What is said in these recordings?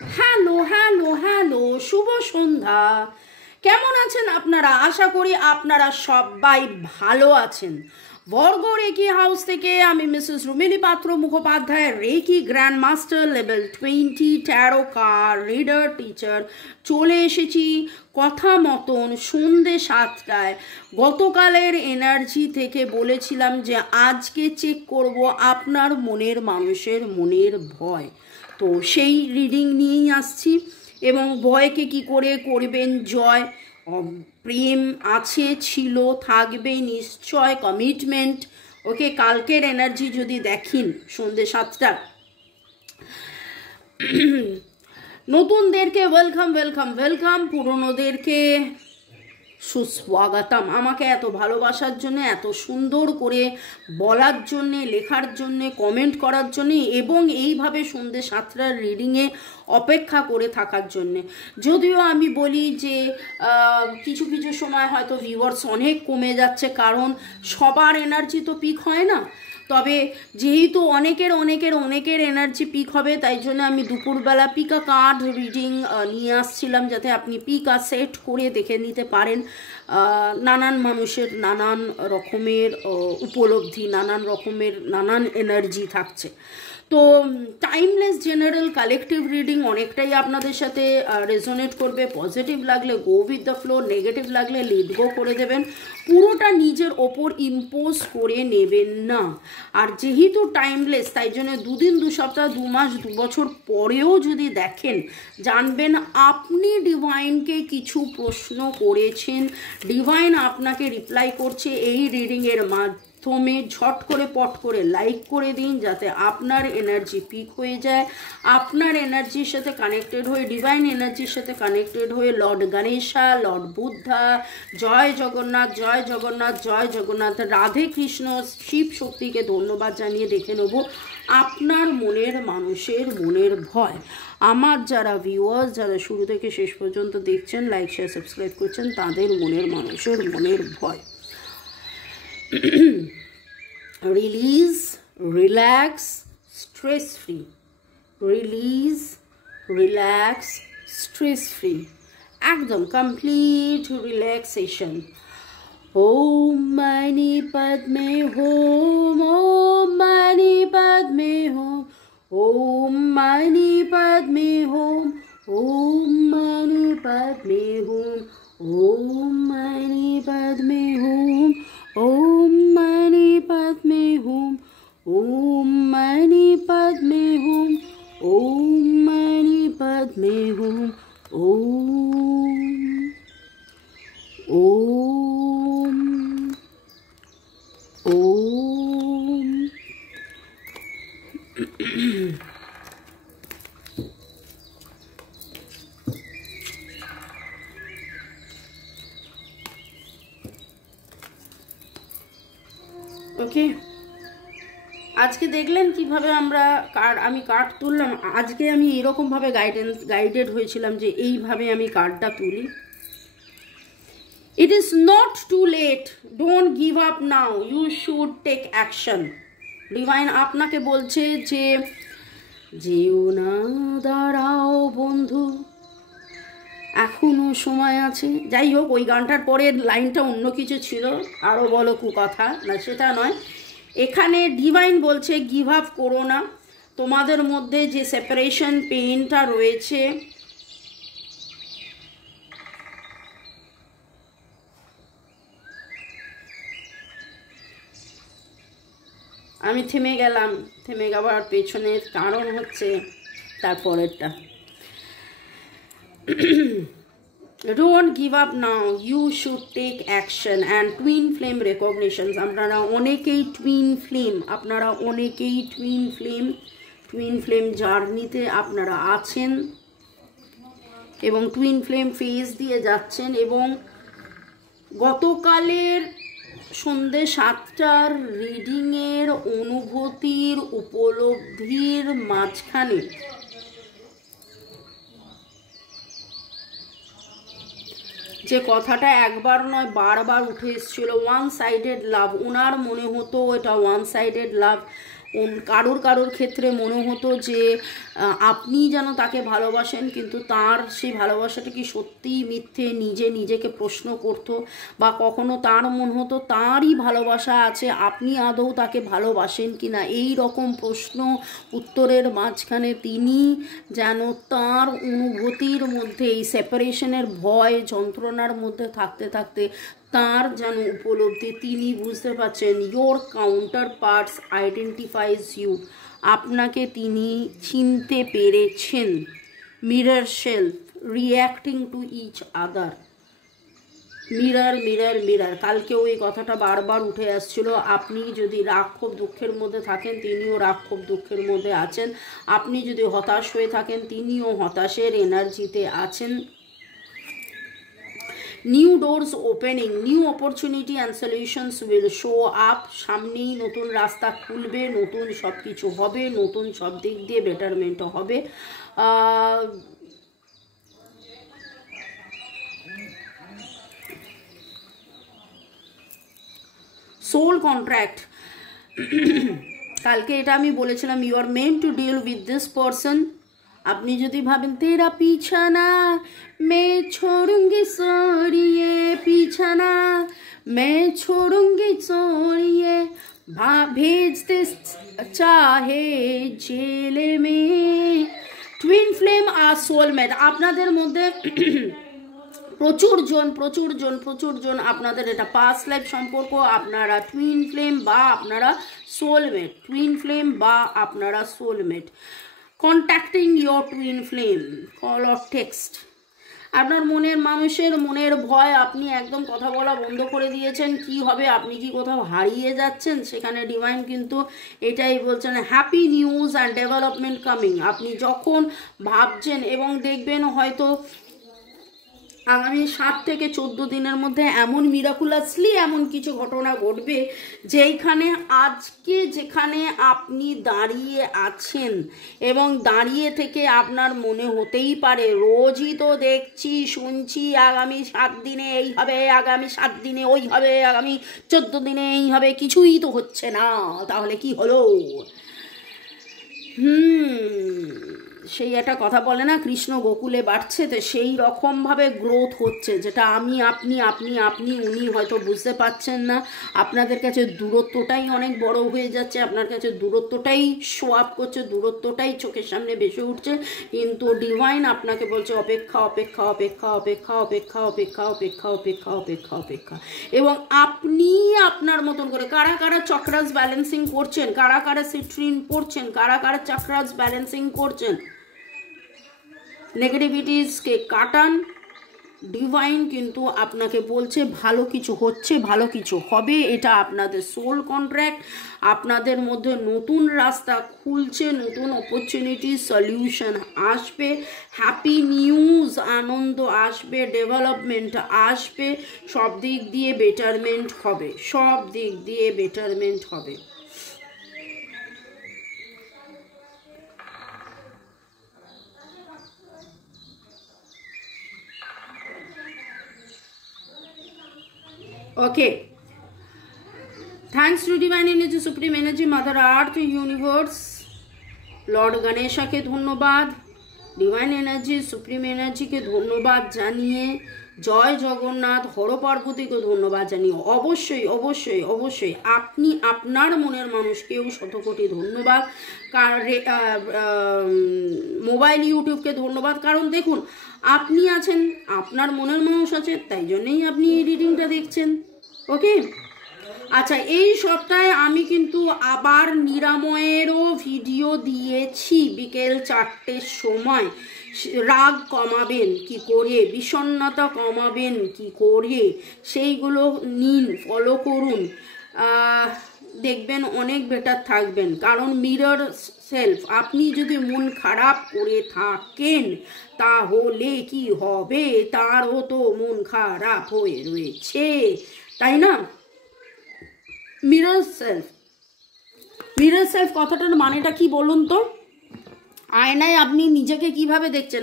Hello hello hello, শুভ সন্ধ্যা। কেমন আছেন আপনারা? আশা করি আপনারা সবাই ভালো আছেন। বর্গ রেকি হাউস থেকে আমি Mrs Rumili Patra Mukhopadhyay, reiki grand master level 20 tarot card reader teacher, চলে এসেছি কথা মতন সন্ধ্যে 7টায়। গতকালের এনার্জি থেকে বলেছিলাম যে আজকে চেক করব আপনার মনের মানুষের মনের ভয়। তো সেই রিডিং নিয়েই আসছি, এবং ভয়কে কি করে করবেন জয়। প্রেম আছে, ছিল, থাকবে নিশ্চয়, কমিটমেন্ট। ওকে, কালকের এনার্জি যদি দেখেন সন্ধ্যে 7টা, নতুনদেরকে ওয়েলকাম ওয়েলকাম ওয়েলকাম, পুরনোদেরকে সুস্বাগতম। আমাকে এত ভালোবাসার জন্য, এত সুন্দর করে বলার জন্যে, লেখার জন্যে, কমেন্ট করার জন্যে, এবং এইভাবে সন্ধ্যে 7টার রিডিংয়ে অপেক্ষা করে থাকার জন্যে। যদিও আমি বলি যে কিছু কিছু সময় হয়তো ভিউয়ার্স অনেক কমে যাচ্ছে, কারণ সবার এনার্জি তো পিক হয় না। তবে যেহেতু অনেকের এনার্জি পিক হবে, তাই জন্য আমি দুপুরবেলা পিকা কার্ড রিডিং নিয়ে আসছিলাম, যাতে আপনি পিকা সেট করে দেখে নিতে পারেন। নানান মানুষের নানান রকমের উপলব্ধি, নানান এনার্জি থাকছে। তো টাইমলেস জেনারেল কালেকটিভ রিডিং অনেকটাই আপনাদের সাথে রেজোনেট করবে। পজিটিভ লাগলে go with the flow, negative লাগলে লিড গো করে দেবেন। পুরোটা নিজের ওপর ইম্পোজ করে নেবেন না। আর যেহেতু টাইমলেস, তাই জন্য 2 দিন 2 সপ্তাহ 2 মাস 2 বছর পরেও যদি দেখেন, জানবেন আপনি ডিভাইনকে কিছু প্রশ্ন করেছেন, ডিভাইন আপনাকে রিপ্লাই করছে। এই রিডিংয়ের মাধ্যমে ঝট করে পট করে লাইক করে দিন, যাতে আপনার এনার্জি পিক হয়ে যায়। আপনার এনার্জির সাথে কানেক্টেড হয়ে, ডিভাইন এনার্জির সাথে কানেক্টেড হয়ে লর্ড গণেশা, লর্ড বুদ্ধা, জয় জগন্নাথ, জয় জগন্নাথ, জয় জগন্নাথ, রাধে কৃষ্ণ, শিব শক্তিকে ধন্যবাদ জানিয়ে দেখে নেব আপনার মনের মানুষের মনের ভয়। আমার যারা ভিউয়ার্স, যারা শুরু থেকে শেষ পর্যন্ত দেখছেন, লাইক শেয়ার সাবস্ক্রাইব করছেন, তাদের মনের মানুষের মনের ভয়। Release, relax, stress free. Release, relax, stress free. একদম কমপ্লিট রিল্যাক্সেশন। ওম মানি পদ্মে হোম, ওম মানি পদ্মে হোম, ওম মানি পদ্মে হোম, ওম মানি পদ্মে হোম, ওম মানি পদ্মে হোম, ওম মানি পদ্মে হোম, ওম মানি পদ্মে হোম, ওম মানি পদ্মে হোম, ওম ওম ওম। ওকে, আজকে দেখলেন কিভাবে আমি কার্ড তুললাম। আজকে আমি এরকমভাবে গাইডেড হয়েছিলাম যে এইভাবে আমি কার্ডটা তুলি। It is not too late, don't give up now, you should take action. Divine আপনাকে বলছে যে যেও না, দাঁড়াও বন্ধু, এখনো সময় আছে। যাই হোক, ওই গানটার পরের লাইনটা অন্য কিছু ছিল, আরও বলো কুকথা, না সেটা নয়। এখানে ডিভাইন বলছে গিভ আপ করো না। তোমাদের মধ্যে যে সেপারেশন পেইনটা রয়েছে, আমি থেমে গেলাম। থেমে যাওয়ার পেছনের কারণ হচ্ছে তারপরেরটা। Don't give up now, you should take action and twin flame recognitions. আপনারা অনেকেই টুইন ফ্লেম জার্নিতে আপনারা আছেন, এবং টুইন ফ্লেম ফেজ দিয়ে যাচ্ছেন। এবং গতকালের সন্ধ্যে 7টার রিডিংয়ের অনুভূতির, উপলব্ধির মাঝখানে যে কথাটা একবার নয় বারবার উঠে এসেছিল, ওয়ান সাইডেড লাভ। ওনার মনে হতো এটা ওয়ান সাইডেড লাভ। কারোর ক্ষেত্রে মনে হতো যে আপনি যেন তাকে ভালোবাসেন, কিন্তু তার সেই ভালোবাসাটা কি সত্যিই মিথ্যে, নিজেকে প্রশ্ন করতো, বা কখনো তার মন হতো তারই ভালোবাসা আছে, আপনি আদৌ তাকে ভালোবাসেন কি না, এই রকম প্রশ্ন উত্তরের মাঝখানে তিনি যেন তার অনুভূতির মধ্যে এই সেপারেশনের ভয় যন্ত্রণার মধ্যে থাকতে থাকতে তার যেন উপলব্ধি, তিনি বুঝতে পারছেন your counter parts identifies you, আপনাকে তিনি চিনতে পেরেছেন। Mirror self reacting to each other, mirror mirror mirror, কালকেও এই কথাটা বারবার উঠে আসছিল। আপনি যদি রাগ ক্ষোভ দুঃখের মধ্যে থাকেন, তিনিও রাগ ক্ষোভ দুঃখের মধ্যে আছেন। আপনি যদি হতাশ হয়ে থাকেন, তিনিও হতাশের এনার্জিতে আছেন। New doors opening, new opportunity and solutions will show up, সামনেই নতুন রাস্তা খুলবে, নতুন সব কিছু হবে, নতুন সব দিক দিয়ে বেটারমেন্ট হবে। সোল কন্ট্রাক্ট, কালকে এটা আমি বলেছিলাম, you are meant to deal with this person. আপনি যদি ভাবেন তেরা পিছানা मैं छोड़ूंगी सोरिए, पीछाना मैं छोड़ूंगी सोरिए, भेजते चाहे जेले में, টুইন ফ্লেম আর সোলমেট, আপনাদের মধ্যে প্রচুর জন আপনাদের এটা পাস্ট লাইফ সম্পর্ক, আপনারা টুইন ফ্লেম বা আপনারা সোলমেট, টুইন ফ্লেম বা আপনারা soulmate. Contacting your twin flame, call of text, আপনার মনের মানুষের মনের ভয়, আপনি একদম কথা বলা বন্ধ করে দিয়েছেন, কি হবে, আপনি কি কোথাও হারিয়ে যাচ্ছেন, সেখানে ডিভাইন কিন্তু এটাই বলছেন, happy news and development coming. আপনি যখন ভাবছেন এবং দেখবেন হয়তো আগামী 7 থেকে 14 দিনের মধ্যে এমন মিরাকুলাসলি এমন কিছু ঘটনা ঘটবে, যেখানে আজকে যেখানে আপনি দাঁড়িয়ে আছেন এবং দাঁড়িয়ে থেকে আপনার মনে হতেই পারে রোজই তো দেখছি শুনছি আগামী 7 দিনে এই হবে, আগামী 7 দিনে ওই হবে, আগামী 14 দিনে এই হবে, কিছুই তো হচ্ছে না, তাহলে কি হলো? সেই একটা কথা বলে না, কৃষ্ণ গোকুলে বাড়ছে, তো সেই রকমভাবে গ্রোথ হচ্ছে, যেটা আমি আপনি উনি হয়তো বুঝতে পারছেন না। আপনাদের কাছে দূরত্বটাই অনেক বড় হয়ে যাচ্ছে, আপনার কাছে দূরত্বটাই শো আপ করছে, দূরত্বটাই চোখের সামনে ভেসে উঠছে, কিন্তু ডিভাইন আপনাকে বলছে অপেক্ষা অপেক্ষা অপেক্ষা অপেক্ষা অপেক্ষা অপেক্ষা অপেক্ষা অপেক্ষা অপেক্ষা অপেক্ষা। এবং আপনি আপনার মতন করে কারা কারা চক্রাস ব্যালেন্সিং করছেন, কারা কারা সিট্রিন পড়ছেন, কারা কারা চক্রাস ব্যালেন্সিং করছেন, নেগেটিভিটিসকে কাটান। ডিভাইন কিন্তু আপনাকে বলছে ভালো কিছু হচ্ছে, ভালো কিছু হবে, এটা আপনাদের সোল কন্ট্রাক্ট, আপনাদের মধ্যে নতুন রাস্তা খুলছে, নতুন অপরচুনিটি সলিউশন আসবে, হ্যাপি নিউজ আনন্দ আসবে, ডেভেলপমেন্ট আসবে, সব দিক দিয়ে বেটারমেন্ট হবে, সব দিক দিয়ে বেটারমেন্ট হবে। Okay, thanks to divine energy, supreme energy, mother earth, universe, lord গণেশাকে ধন্যবাদ, ডিভাইন এনার্জি সুপ্রিম এনার্জিকে ধন্যবাদ জানিয়ে, জয় জগন্নাথ, হর পার্বতীকে ধন্যবাদ জানিয়ে, অবশ্যই অবশ্যই অবশ্যই আপনি আপনার মনের মানুষকেও শতকোটি ধন্যবাদ, মোবাইল ইউটিউবকে ধন্যবাদ, কারণ দেখুন আপনি আছেন, আপনার মনের মানুষ আছে, তাই জন্যই আপনি এই রিডিংটা দেখছেন। ওকে, আচ্ছা, এই সপ্তাহে আমি কিন্তু আবার নিরাময়েরও ভিডিও দিয়েছি বিকেল 4টের সময়। রাগ কমাবেন কি করে, বিষণ্ণতা কমাবেন কি করে, সেইগুলো নিন, ফলো করুন, দেখবেন অনেক বেটার থাকবেন। কারণ মিরর সেলফ, আপনি যদি মন খারাপ করে থাকেন তাহলে কি হবে, তারও তো মন খারাপ হয়ে রয়েছে, তাই না? মিরর সেলফ কথাটার মানেটা কি বলুন তো? আয়নায় আপনি নিজেকে কিভাবে দেখছেন?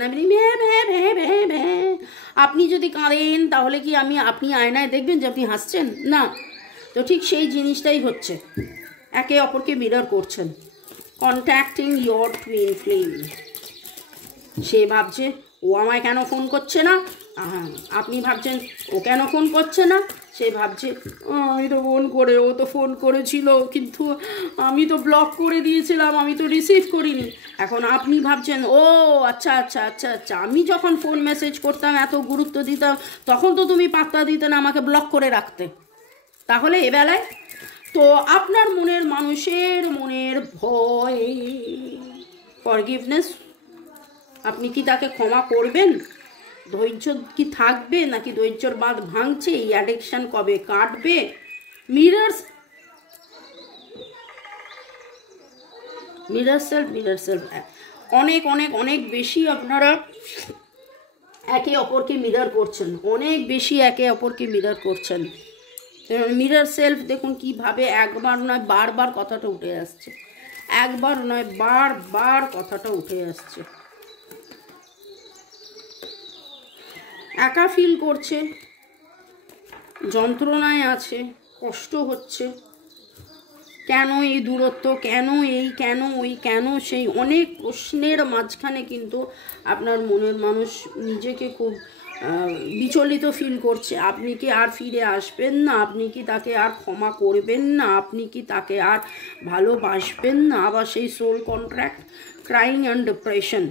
আপনি যদি কাঁদেন তাহলে কি আপনি আয়নায় দেখবেন যে আপনি হাসছেন? না। তো ঠিক সেই জিনিসটাই হচ্ছে, একে অপরকে মিরর করছেন। Contacting your twin flame. সে ভাবছে ও আমায় কেন ফোন করছে না, আপনি ভাবছেন ও কেন ফোন করছে না, সে ভাবছে আমি তো ফোন করে, ও তো ফোন করেছিল কিন্তু আমি তো ব্লক করে দিয়েছিলাম, আমি তো রিসিভ করিনি। এখন আপনি ভাবছেন ও আচ্ছা আচ্ছা আচ্ছা আচ্ছা, আমি যখন ফোন মেসেজ করতাম এত গুরুত্ব দিতাম, তখন তো তুমি পাত্তা দিতে না, আমাকে ব্লক করে রাখতে। তাহলে এবেলায় তো আপনার মনের মানুষের মনের ভয়, ফরগিভনেস, আপনি কি তাকে ক্ষমা করবেন? ধৈর্য কি থাকবে, নাকি ধৈর্যর বাঁধ ভাঙছে? এই অ্যাডিকশান কবে কাটবে? মিরর সেলফ অনেক অনেক অনেক বেশি আপনারা একে অপরকে মিরর করছেন, অনেক বেশি একে অপরকে মিরর করছেন। মিরর সেলফ দেখুন কিভাবে একবার নয় বারবার কথাটা উঠে আসছে, একবার নয় বারবার কথাটা উঠে আসছে। একা ফিল করছে, যন্ত্রণায় আছে, কষ্ট হচ্ছে। কেন এই দূরত্ব, কেন এই, কেন ওই, কেন সেই, অনেক প্রশ্নের মাঝখানে কিন্তু আপনার মনের মানুষ নিজেকে খুব বিচলিত ফিল করছে। আপনি কি আর ফিরে আসবেন না? আপনি কি তাকে আর ক্ষমা করবেন না? আপনি কি তাকে আর ভালোবাসবেন না? আবার সেই soul contract, crying and depression.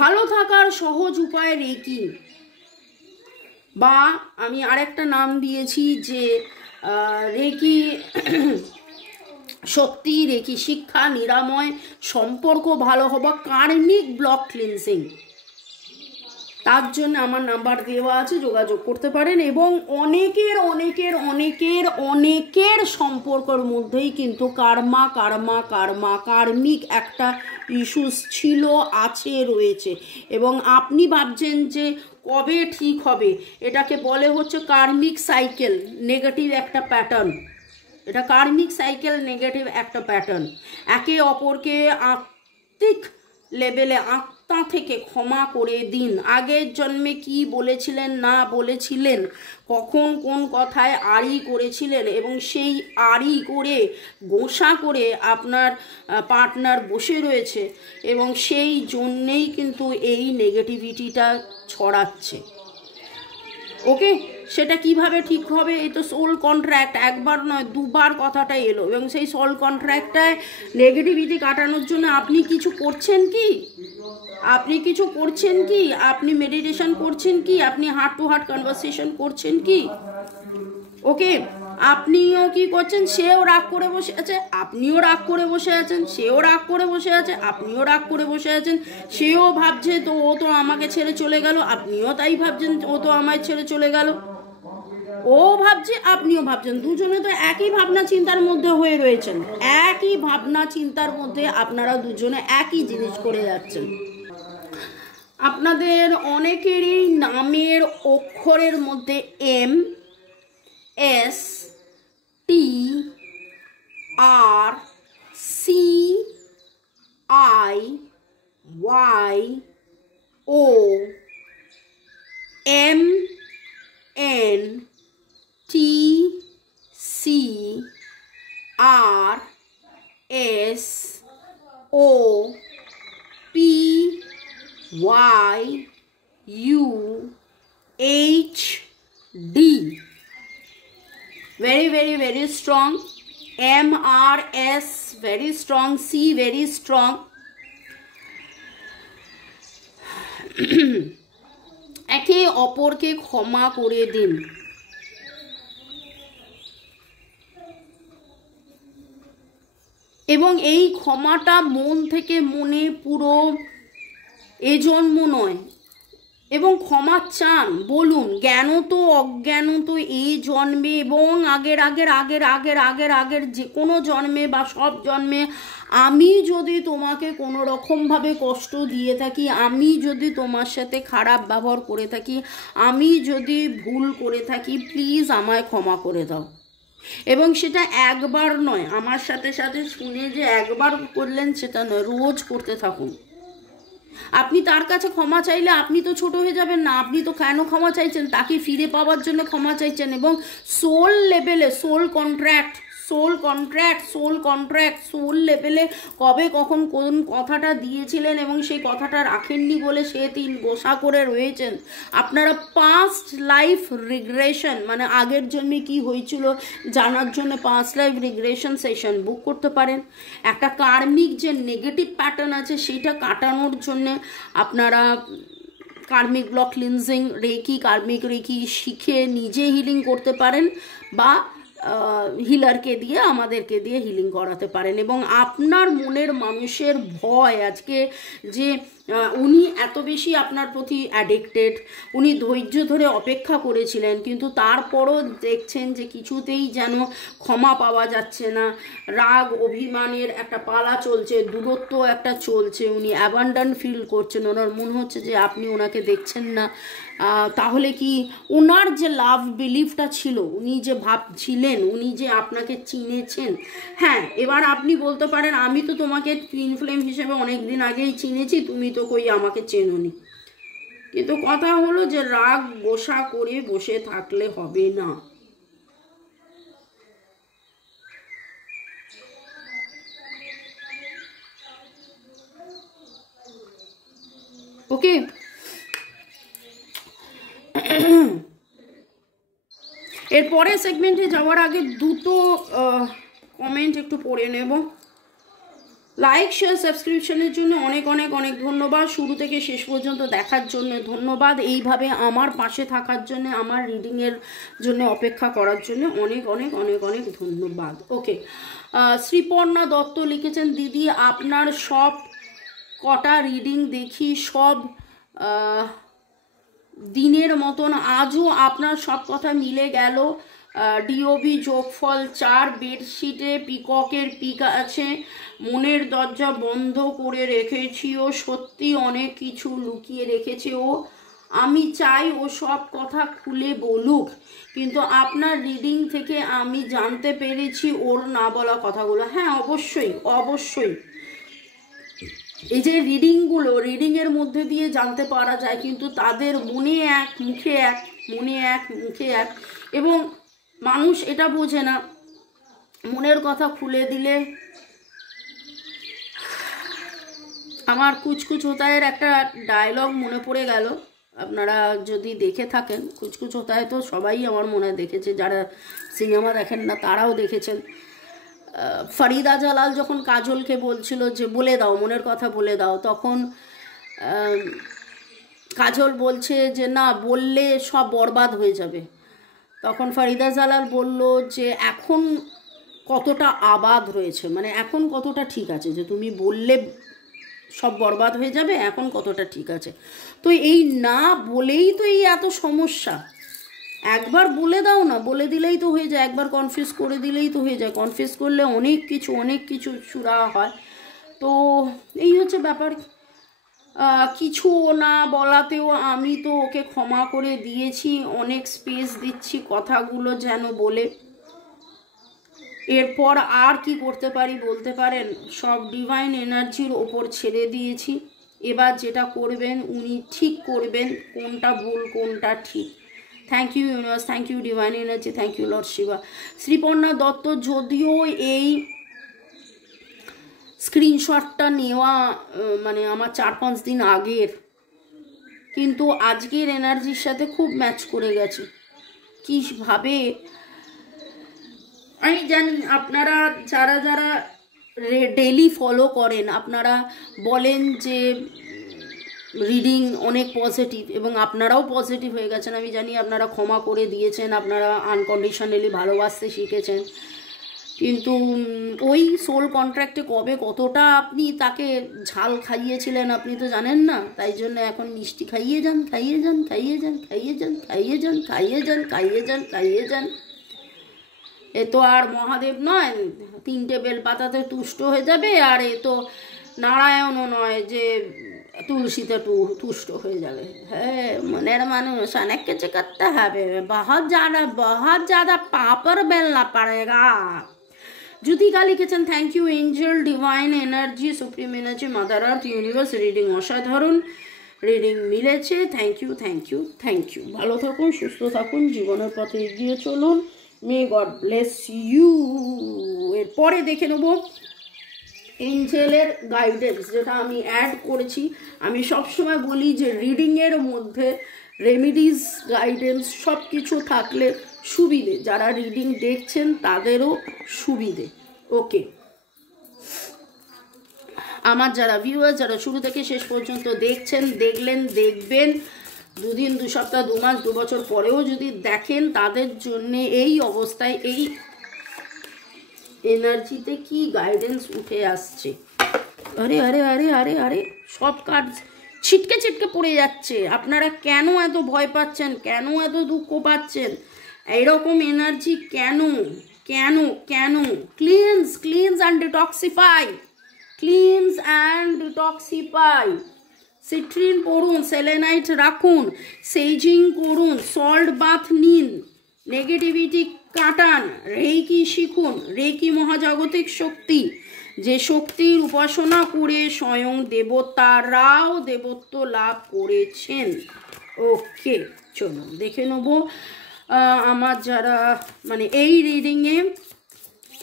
ভালো থাকার সহজ উপায় রেকি, বা আমি আরেকটা নাম দিয়েছি যে রেকি শক্তি, রেকি শিক্ষা, নিরাময়, সম্পর্ক ভালো হওয়া, কার্মিক ব্লক ক্লিনজিং। তার জন্য আমার নাম্বার দেওয়া আছে, যোগাযোগ করতে পারেন। এবং অনেকের অনেকের অনেকের অনেকের সম্পর্কের মধ্যেই কিন্তু কার্মিক একটা ইস্যুস ছিল, আছে, রয়েছে। এবং আপনি ভাবছেন যে কবে ঠিক হবে, এটাকে বলে হচ্ছে কার্মিক সাইকেল, নেগেটিভ একটা প্যাটার্ন। এটা কার্মিক সাইকেল, নেগেটিভ একটা প্যাটার্ন। একে অপরকে আত্মিক লেভেলে, আত্মা থেকে ক্ষমা করে দিন। আগের জন্মে কি বলেছিলেন না বলেছিলেন, কখন কোন কথায় আড়ি করেছিলেন, এবং সেই আড়ি করে গোসা করে আপনার পার্টনার বসে রয়েছে, এবং সেই জন্যেই কিন্তু এই নেগেটিভিটিটা ছড়াচ্ছে। ওকে, সেটা কিভাবে ঠিক হবে? এই তো সোল কন্ট্রাক্ট, একবার নয় দুবার কথাটা এলো, এবং সেই সোল কন্ট্রাক্টটায় নেগেটিভিটি কাটানোর জন্য আপনি কিছু করছেন কি? আপনি কিছু করছেন কি? আপনি মেডিটেশন করছেন কি? আপনি হার্ট টু হার্ট কনভারসেশন করছেন কি? ওকে, আপনিও কি করছেন? সেও রাগ করে বসে আছে, আপনিও রাগ করে বসে আছেন, সেও রাগ করে বসে আছে, আপনিও রাগ করে বসে আছেন। সেও ভাবছে তো ও তো আমাকে ছেড়ে চলে গেল, আপনিও তাই ভাবছেন ও তো আমায় ছেড়ে চলে গেল। ও ভাবছে, আপনিও ভাবছেন, দুজনে তো একই ভাবনা চিন্তার মধ্যে হয়ে রয়েছেন, একই ভাবনা চিন্তার মধ্যে আপনারা দুজনে একই জিনিস করে যাচ্ছেন। আপনাদের অনেকেরই নামের অক্ষরের মধ্যে M, S, T, R, C, I, Y, O, M, N, T, C, R, S, O, P, Y, U, H, D. very very very strong. M, R, S very strong. C very strong. একে অপরকে ক্ষমা করে দিন। এবং এই ক্ষমাটা মন থেকে মনে, পুরো এজন্ম নয়। এবং ক্ষমা চান, বলুন জ্ঞানত অজ্ঞানত এই জন্মে এবং আগের যে কোনো জন্মে বা সব জন্মে আমি যদি তোমাকে কোনো রকমভাবে কষ্ট দিয়ে থাকি, আমি যদি তোমার সাথে খারাপ ব্যবহার করে থাকি, আমি যদি ভুল করে থাকি, প্লিজ আমায় ক্ষমা করে দাও। এবং সেটা একবার নয়, আমার সাথে সাথে শুনে যে একবার করলেন সেটা নয়, রোজ করতে থাকুন। আপনি তার কাছে ক্ষমা চাইলে আপনি তো ছোট হয়ে যাবেন না। আপনি তো কেন ক্ষমা চাইছেন? তাকে ফিরে পাওয়ার জন্য ক্ষমা চাইছেন, এবং সোল লেভেলে, সোল লেভেলে কবে কখন কোন কথাটা দিয়েছিলেন এবং সেই কথাটা রাখেননি বলে সে 3 গোসা করে রয়েছেন। আপনারা পাস্ট লাইফ রিগ্রেশন, মানে আগের জন্মে কি হয়েছিল জানার জন্য past life regression session book করতে পারেন। একটা কার্মিক যে নেগেটিভ প্যাটার্ন আছে সেটা কাটানোর জন্যে আপনারা কার্মিক ব্লক ক্লিনজিং, কার্মিক রেকি শিখে নিজে হিলিং করতে পারেন, বা হিলারকে দিয়ে, আমাদেরকে দিয়ে হিলিং করাতে পারেন। এবং আপনার মনের মানুষের ভয় আজকে যে উনি এত বেশি আপনার প্রতি অ্যাডিক্টেড, উনি ধৈর্য ধরে অপেক্ষা করেছিলেন, কিন্তু তারপরও দেখছেন যে কিছুতেই যেন ক্ষমা পাওয়া যাচ্ছে না, রাগ অভিমানের একটা পালা চলছে, দূরত্ব একটা চলছে, উনি অ্যাবান্ডন ফিল করছেন, ওনার মনে হচ্ছে যে আপনি ওনাকে দেখছেন না। তাহলে কি ওনার যে লাভ বিলিফটা ছিল, উনি যে ভাবছিলেন, উনি যে আপনাকে চিনেছেন, হ্যাঁ এবার আপনি বলতে পারেন আমি তো তোমাকে টুইন ফ্লেম হিসেবে অনেক দিন আগেই চিনেছি, তুমি তো কই আমাকে চেনোনি। কিন্তু কথা হলো যে রাগ গোসা করে বসে থাকলে হবে না। ওকে, এরপরে সেগমেন্টে যাওয়ার আগে দুটো কমেন্ট একটু পড়ে নেব। লাইক শেয়ার সাবস্ক্রিপশনের জন্য অনেক অনেক অনেক ধন্যবাদ, শুরু থেকে শেষ পর্যন্ত দেখার জন্য ধন্যবাদ, এইভাবে আমার পাশে থাকার জন্য, আমার রিডিংয়ের জন্য অপেক্ষা করার জন্য অনেক অনেক অনেক অনেক ধন্যবাদ। ওকে, শ্রীপর্ণা দত্ত লিখেছেন, দিদি আপনার সব কটা রিডিং দেখি সব দিনের মতন আজও আপনার সব কথা মিলে গেল। ডিওবি যোগফল 4, বেডশিটে পিককের পিক আছে, মনের দরজা বন্ধ করে রেখেছি, ও সত্যি অনেক কিছু লুকিয়ে রেখেছে ও, আমি চাই ও সব কথা খুলে বলুক, কিন্তু আপনার রিডিং থেকে আমি জানতে পেরেছি ওর না বলা কথাগুলো। হ্যাঁ অবশ্যই অবশ্যই, এই যে রিডিংগুলো, রিডিংয়ের মধ্যে দিয়ে জানতে পারা যায়, কিন্তু তাদের মনে এক মুখে এক, মনে এক মুখে এক, এবং মানুষ এটা বোঝে না মনের কথা খুলে দিলে। আমার কুচকুচ হোতায়ের একটা ডায়লগ মনে পড়ে গেল, আপনারা যদি দেখে থাকেন, কুচকুচ হোতায় তো সবাই আমার মনে দেখেছে, যারা সিনেমা দেখেন না তারাও দেখেছেন। ফরিদা জালাল যখন কাজলকে বলছিল যে বলে দাও, মনের কথা বলে দাও, তখন কাজল বলছে যে না বললে সব বরবাদ হয়ে যাবে। তখন ফরিদা জালাল বলল যে এখন কতটা আবাদ রয়েছে, মানে এখন কতটা ঠিক আছে, যে তুমি বললে সব বরবাদ হয়ে যাবে, এখন কতটা ঠিক আছে। তো এই না বলেই তো এই এত সমস্যা। একবার বলে দাও না, বলে দিলেই তো হয়ে যায়, একবার কনফিউজ করে দিলেই তো হয়ে যায়, কনফিউজ করলে অনেক কিছু সুরা হয়। তো এই হচ্ছে ব্যাপার। কিছু না বলাতেও আমি তো ওকে ক্ষমা করে দিয়েছি, অনেক স্পেস দিচ্ছি কথাগুলো যেন বলে। এরপর আর কি করতে পারি বলতে পারেন, সব ডিভাইন এনার্জির ওপর ছেড়ে দিয়েছি, এবার যেটা করবেন উনি ঠিক করবেন, কোনটা ভুল কোনটা ঠিক। Thank you universe, thank you divine energy, thank you lord Shiva. Sriparna Dutta, যদিও এই স্ক্রিনশটটা নেওয়া মানে আমার 4-5 দিন আগের, কিন্তু আজকের এনার্জির সাথে খুব ম্যাচ করে গেছে। কীভাবে আমি জানি, আপনারা যারা যারা ডেলি ফলো করেন, আপনারা বলেন যে রিডিং অনেক পজিটিভ, এবং আপনারাও পজিটিভ হয়ে গেছেন। আমি জানি আপনারা ক্ষমা করে দিয়েছেন, আপনারা আনকন্ডিশনালি ভালোবাসতে শিখেছেন, কিন্তু ওই সোল কন্ট্রাক্টে কবে কতটা আপনি তাকে ঝাল খাইয়েছিলেন আপনি তো জানেন না। তাই জন্য এখন মিষ্টি খাইয়ে যান, খাইয়ে যান, খাইয়ে যান, খাইয়ে যান, খাইয়ে যান, খাইয়ে যান, খাইয়ে যান, খাইয়ে যান। এ তো আর মহাদেব নয় 3টে বেলপাতাতে তুষ্ট হয়ে যাবে, আর এ তো নারায়ণও নয় যে তুলসীতে তুষ্ট হয়ে যাবে। হ্যাঁ, মনের মানুষ অনেক কিছু করতে হবে, বহুত ज़्यादा पापड़ बेलना पड़ेगा। জ্যোতিকা লিখেছেন thank you angel, divine energy, supreme energy, mother earth, universe, reading অসাধারণ, রিডিং মিলেছে, thank you thank you thank you. ভালো থাকুন, সুস্থ থাকুন, জীবনের পথে এগিয়ে চলুন, মে গড ব্লেস ইউ। এরপরে দেখে নেব এঞ্জেলের গাইডেন্স, যেটা আমি অ্যাড করেছি। আমি সবসময় বলি যে রিডিংয়ের মধ্যে রেমিডিস, গাইডেন্স সব কিছু থাকলে সুবিধে, যারা রিডিং দেখছেন তাদেরও সুবিধে। ওকে, আমার যারা ভিউয়ার, যারা শুরু থেকে শেষ পর্যন্ত দেখছেন, দেখবেন, 2 দিন 2 সপ্তাহ 2 মাস 2 বছর পরেও যদি দেখেন, তাদের জন্য এই অবস্থায় এই এনার্জিতে কি গাইডেন্স উঠে আসছে। আরে আরে আরে আরে আরে সব কাজ ছিটকে ছিটকে পড়ে যাচ্ছে। আপনারা কেন এত ভয় পাচ্ছেন, কেন এত দুঃখ পাচ্ছেন, এইরকম এনার্জি কেন কেন কেন? Cleanse and detoxify, cleanse and detoxify. Citrine পড়ুন, সেলেনাইট রাখুন, সেজিং করুন, সল্ট বাথ নিন, নেগেটিভিটি কাটান, রেকি শিখুন। রেকি মহাজাগতিক শক্তি, যে শক্তির উপাসনা করে স্বয়ং দেবতারাও দেবত্ব লাভ করেছেন। ওকে, চলুন দেখে নেব আমার যারা মানে এই রিডিংয়ে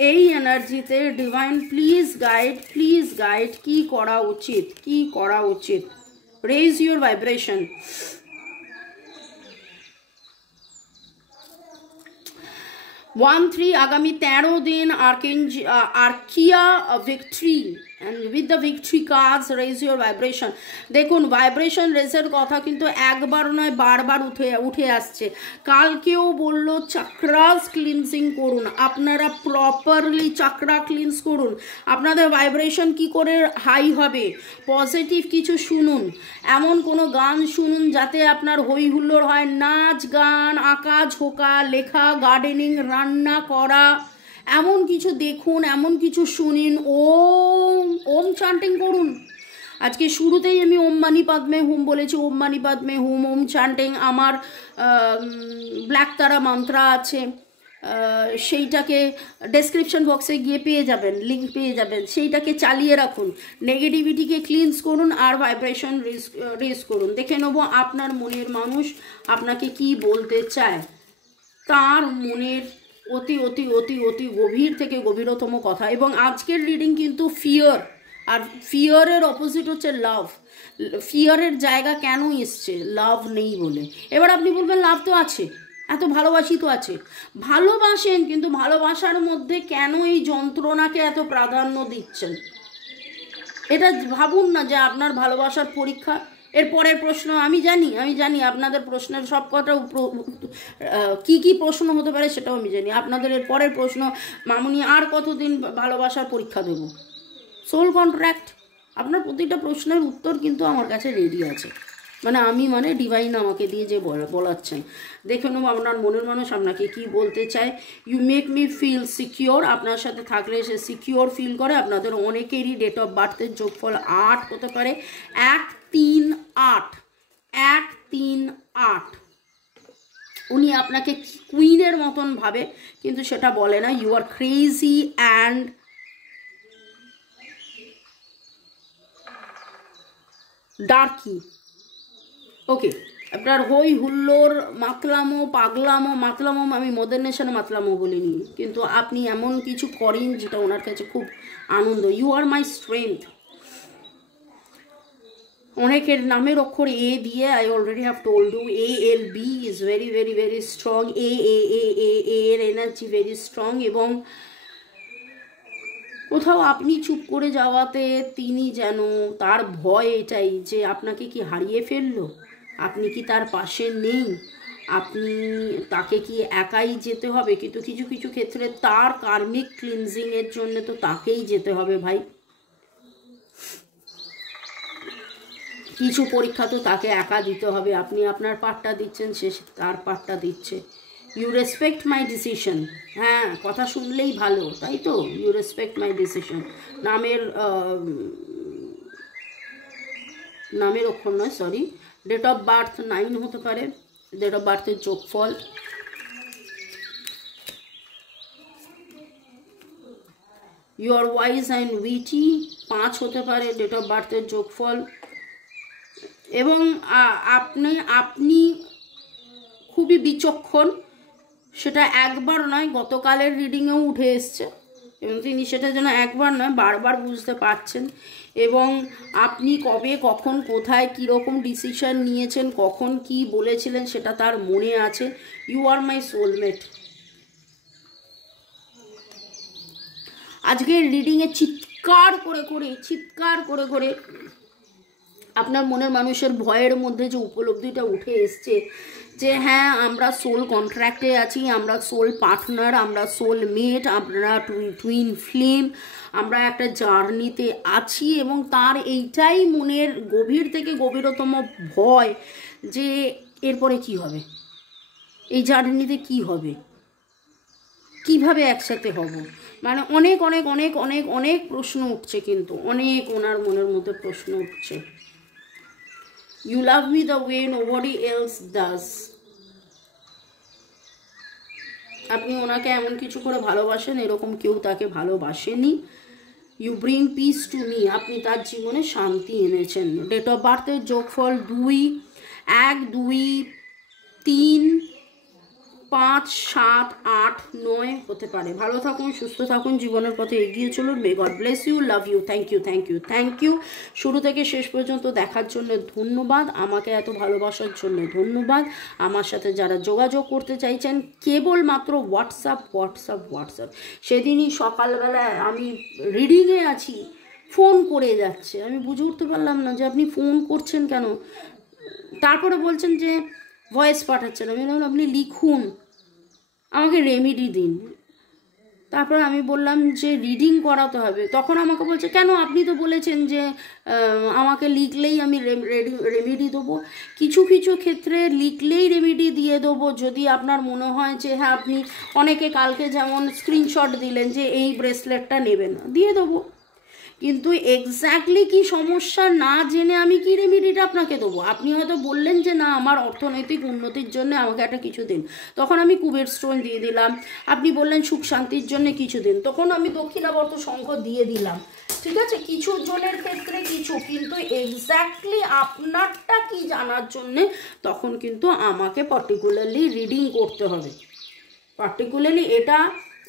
এই এনার্জিতে ডিভাইন প্লিজ গাইড কি করা উচিত। Raise your vibration. 1-3 আগামী 13 দিন archaea victory, and with the victory cards raise your vibration। দেখুন ভাইব্রেশন রেজের কথা কিন্তু একবার নয় বারবার উঠে আসছে। কালকেও বলল চাক্রাস ক্লিনজিং করুন, আপনারা প্রপারলি চাক্রা ক্লিনস করুন। আপনাদের ভাইব্রেশন কি করে হাই হবে? পজিটিভ কিছু শুনুন, এমন কোনো গান শুনুন যাতে আপনার হই হুল্লোড় হয়, নাচ গান, আঁকা ঝোঁকা, লেখা, গার্ডেনিং, রান্না করা, এমন কিছু দেখুন, এমন কিছু শুনিন। ওম চান্টিং করুন। আজকে শুরুতেই আমি ওম মানি পাদমে হুম বলেছি, ওম মানি পাদমে হুম, ওম চান্টিং। আমার ব্ল্যাক তারা মন্ত্রা আছে, সেইটাকে ডেসক্রিপশন বক্সে গিয়ে পেয়ে যাবেন, লিঙ্ক পেয়ে যাবেন, সেইটাকে চালিয়ে রাখুন। নেগেটিভিটিকে ক্লিনস করুন আর ভাইব্রেশন রেজ করুন। দেখে নেব আপনার মনের মানুষ আপনাকে কি বলতে চায়, তার মনের অতি অতি অতি অতি গভীর থেকে গভীরতম কথা। এবং আজকের রিডিং কিন্তু ফিয়ার, আর ফিয়ারের অপোজিট হচ্ছে লাভ। ফিয়ারের জায়গা কেন এসছে? লাভ নেই বলে। এবার আপনি বলবেন লাভ তো আছে, এত ভালোবাসি তো আছে, ভালোবাসেন, কিন্তু ভালোবাসার মধ্যে কেন এই যন্ত্রণাকে এত প্রাধান্য দিচ্ছেন? এটা ভাবুন না যে আপনার ভালোবাসার পরীক্ষা। এর পরের প্রশ্ন আমি জানি আপনাদের প্রশ্নের সব কটা কি প্রশ্ন হতে পারে সেটাও আমি জানি। আপনাদের এর পরের প্রশ্ন, মামুনি আর কতদিন ভালোবাসার পরীক্ষা দেব? Soul contract. আপনার প্রতিটা প্রশ্নের উত্তর কিন্তু আমার কাছে রেডি আছে, মানে ডিভাইন আমাকে দিয়ে যে বলাচ্ছেন। দেখে নেব আপনার মনের মানুষ আপনাকে কি বলতে চায়। You make me feel secure. আপনার সাথে থাকলে সে সিকিওর ফিল করে। আপনাদের অনেকেরই ডেট অফ বার্থের যোগফল 8 হতে পারে, 1-3-8। উনি আপনাকে কুইনের মতন ভাবে, কিন্তু সেটা বলে না। You are crazy and darky. Okay, আপনার হই হুল্লোড়, মাতলামো, মাতলামো আমি মডার্নেশনে মাতলামো বলিনি, কিন্তু আপনি এমন কিছু করেন যেটা ওনার কাছে খুব আনন্দ। You are my strength. অনেকের নামের অক্ষর এ দিয়ে, I already have told you, ALB is very very very strong. এর এনার্জি ভেরি স্ট্রং। এবং কোথাও আপনি চুপ করে যাওয়াতে তিনি যেন, তার ভয় এটাই যে আপনাকে কি হারিয়ে ফেললো, আপনি কি তার পাশে নেই, আপনি তাকে কি একাই যেতে হবে। কিন্তু কিছু কিছু ক্ষেত্রে তার কার্মিক ক্লিনজিংয়ের জন্য তো তাকেই যেতে হবে ভাই। কিছু পরীক্ষা তো তাকে একা দিতে হবে। আপনি আপনার পার্টটা দিচ্ছেন, সে তার পার্টটা দিচ্ছে। You respect my decision. হ্যাঁ, কথা শুনলেই ভালো, তাই তো? You respect my decision. নামের অক্ষর নয়, সরি, ডেট অফ বার্থ 9 হতে পারে, ডেট অফ বার্থের যোগফল। You are wise and witty, 5 হতে পারে ডেট অফ বার্থের যোগফল। এবং আপনি খুবই বিচক্ষণ, সেটা একবার নয়, গতকালের রিডিংয়েও উঠে এসছে, এবং তিনি সেটা যেন একবার নয় বারবার বুঝতে পারছেন। এবং আপনি কবে কখন কোথায় কীরকম ডিসিশন নিয়েছেন, কখন কি বলেছিলেন সেটা তার মনে আছে। You are my soulmate. আজকের রিডিংয়ে চিৎকার করে করে আপনার মনের মানুষের ভয়ের মধ্যে যে উপলব্ধিটা উঠে এসছে যে হ্যাঁ আমরা সোল কন্ট্রাক্টে আছি, আমরা সোল পার্টনার, আমরা সোল মেট, আমরা টুইন ফ্লেম, আমরা একটা জার্নিতে আছি। এবং তার এইটাই মনের গভীর থেকে গভীরতম ভয় যে এরপরে কি হবে, এই জার্নিতে কি হবে, কিভাবে একসাথে হব। মানে অনেক অনেক অনেক অনেক অনেক প্রশ্ন উঠছে, কিন্তু অনেক ওনার মনের মধ্যে প্রশ্ন উঠছে। You love me the way nobody else does. আপনি ওনাকে এমন কিছু করে ভালোবাসেন এরকম কেউ তাকে ভালোবাসেনি। You bring peace to me, আপনি তার জীবনে শান্তি এনেছেন। ডেট অফ বার্থের যোগফল 2, 1, 2, 3, 5, 7, 8, 9 হতে পারে। ভালো থাকুন, সুস্থ থাকুন, জীবনের পথে এগিয়ে চলুন। May God bless you, love you, thank you, thank you, thank you. শুরু থেকে শেষ পর্যন্ত দেখার জন্য ধন্যবাদ, আমাকে এত ভালোবাসার জন্য ধন্যবাদ। আমার সাথে যারা যোগাযোগ করতে চাইছেন কেবলমাত্র হোয়াটসঅ্যাপ। সেদিনই সকালবেলায় আমি রিডিংয়ে আছি, ফোন করে যাচ্ছে, আমি বুঝে উঠতে পারলাম না যে আপনি ফোন করছেন কেন। তারপরে বলছেন যে ভয়েস পাঠাচ্ছেন, আমি বললাম আপনি লিখুন, আমাকে রেমেডি দিন। তারপর আমি বললাম যে রিডিং করাতে হবে, তখন আমাকে বলছে কেন, আপনি তো বলেছেন যে আমাকে লিখলেই আমি রেমেডি দেবো। কিছু কিছু ক্ষেত্রে লিখলেই রেমেডি দিয়ে দেবো যদি আপনার মনে হয় যে হ্যাঁ আপনি, অনেকে কালকে যেমন স্ক্রিনশট দিলেন যে এই ব্রেসলেটটা নেবেন, দিয়ে দেবো। কিন্তু এক্স্যাক্টলি কি সমস্যা না জেনে আমি কি রেমেডিটা আপনাকে দেবো। আপনি হয়তো বললেন যে না আমার অর্থনৈতিক উন্নতির জন্য আমাকে একটা কিছু দিন, তখন আমি কুবের স্টোন দিয়ে দিলাম। আপনি বললেন সুখ শান্তির জন্য কিছু দিন, তখন আমি দক্ষিণাবর্ত শঙ্খ দিয়ে দিলাম। ঠিক আছে, কিছু জনের ক্ষেত্রে কিছু, কিন্তু এক্স্যাক্টলি আপনারটা কি জানার জন্যে তখন কিন্তু আমাকে পার্টিকুলারলি রিডিং করতে হবে। পার্টিকুলারলি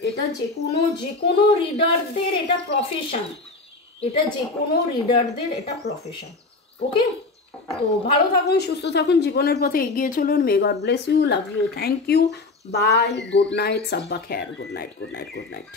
এটা যে কোনো রিডারদের এটা প্রফেশন, এটা যে কোনো রিডারদের এটা প্রফেশন। ওকে, তো ভালো থাকুন, সুস্থ থাকুন, জীবনের পথে এগিয়ে চলুন। May God bless you, love you, thank you, bye, good night, সাব্বা খেয়ার, গুড নাইট।